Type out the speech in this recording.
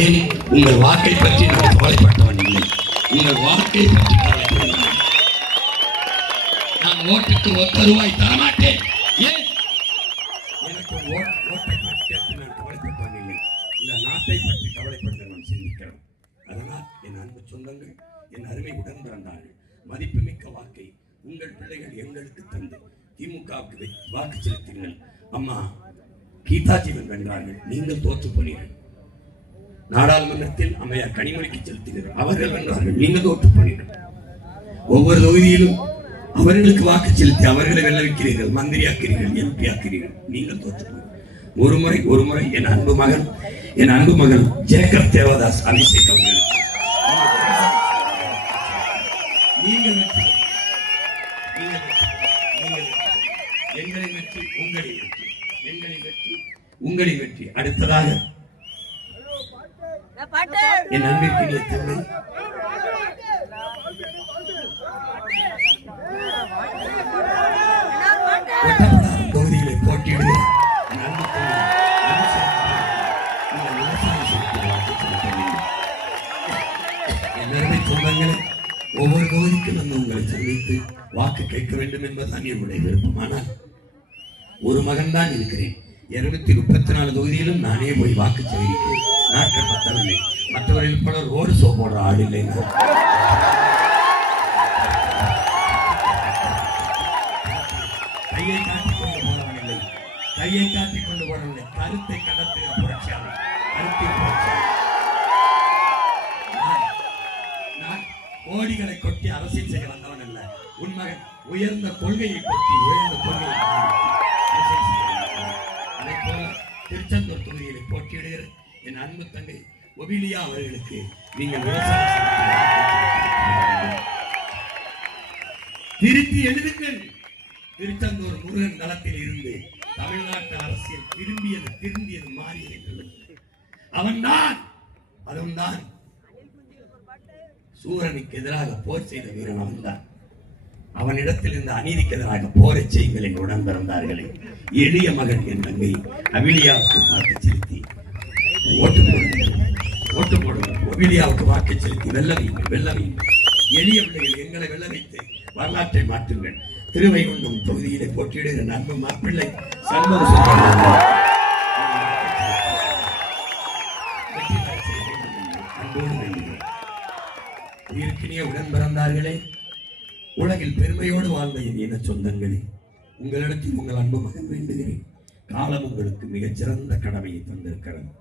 ஏன் உங்கள் வாக்கை பற்றி நான் கவலைப்பட்டவன் இல்லை. உங்கள் வாக்கை பற்றி கவலைப்படுகிறேன். நான் ஓட்டுக்கு ஒத்த ரூபாய் தரமாட்டேன். ஏன் எனக்கு ஓட்டை பற்றி நான் கவலைப்பட்டவன் இல்லை. இந்த நாட்டை பற்றி கவலைப்படுகிறவன் சிந்திக்கிறோம். அதனால் என் அன்பு சொந்தங்கள், என் அருமை உடன் பிறந்தார்கள், மதிப்புமிக்க வாக்கை உங்கள் பிள்ளைகள் எங்களுக்கு தந்து திமுகவுக்கு வாக்கு செலுத்தினீர்கள். அம்மா கீதாஜீவன் வென்றார்கள், நீங்கள் தோற்று போனீர்கள். நாடாளுமன்றத்தில் அம்மையார் கனிமொழிக்கு செலுத்தினீர்கள், அவர்கள் வென்றார்கள், நீங்கள் தோற்று போனீர்கள். ஒவ்வொரு தொகுதியிலும் அவர்களுக்கு வாக்கு செலுத்தி அவர்களை வெல்ல வைக்கிறீர்கள், மந்திரி ஆக்கிறீர்கள், எம்பி ஆக்கிறீர்கள், நீங்கள் தோற்று போனீர்கள். ஒரு முறை என் அன்பு மகன் ஜேக்கப் தேவதாஸ் அபிஷேக் அவர்களுக்கு நீங்கள் வெற்றி, எங்களை வெற்றி, உங்களை வெற்றி, எங்களை வெற்றி, உங்களை வெற்றி. அடுத்ததாக என் அன்பிற்கினிய தந்தை தொகுதிகளை போட்டியிடுகிற ஒவ்வொரு தொகுதிக்கும் நம்ம உங்களை சந்தித்து வாக்கு கேட்க வேண்டும் என்பதுதான் என்னுடைய விருப்பம். ஆனால் ஒரு மகன் தான் இருக்கிறேன். 234 தொகுதியிலும் நானே போய் வாக்கு சேகரிக்கிறேன். நாட்கள் பத்தவில்லை. மற்றவர்கள் போல ரோடு ஷோ போடுற ஆள் இல்லை. கையை காட்டிக் கொண்டு போடவில்லை, கையை காட்டிக் கொண்டு போடவில்லை. கருத்தை கடத்துகிற புரட்சியாளர், கருத்தின் புரட்சியாளர். நான் கோடிகளை கொட்டி அரசியல் செய்ய வந்தவன் அல்ல. உன் மகன் உயர்ந்த கொள்கையை கொட்டி அதை போல திருச்செந்தூர் தொகுதியில் போட்டியிடுகிற என் அன்பு தங்கை ஒபிலியா அவர்களுக்கு நீங்கள் திருத்தி எழுதுங்கள். திருச்செந்தூர் முருகன் தளத்தில் இருந்து தமிழ்நாட்டு அரசியல் திரும்பியது மாறியது. அவன்தான் சூரனுக்கு எதிராக போர் செய்த வீரன். அவன்தான் அவனிடத்தில் இந்த அநீதிக்கு எதிராக போரை செய்யுங்கள் என்று உடன் பிறந்தார்களே. எளிய மகன் என் தங்கை அபிலியாவுக்கு வாக்கு செலுத்தி ஓட்டு போடுங்கள். ஒபிலியாவுக்கு வாக்கு செலுத்தி வெல்ல வையுங்கள். எளிய பிள்ளைகள் எங்களை வெல்ல வைத்து வரலாற்றை மாற்றுங்கள். திருவைகுண்டம் தொகுதியிலே போட்டியிடுகிற நண்பு மாப்பிள்ளை சண்முக உயிர்க்கினிய உடன் பிறந்தார்களே, உலகில் பெருமையோடு வாழ்ந்த என் இன சொந்தங்களே, உங்களிடத்தில் உங்கள் அன்பு மகன் வேண்டுகிறேன். காலம் உங்களுக்கு மிகச்சிறந்த கடமையை தந்திருக்கிறது.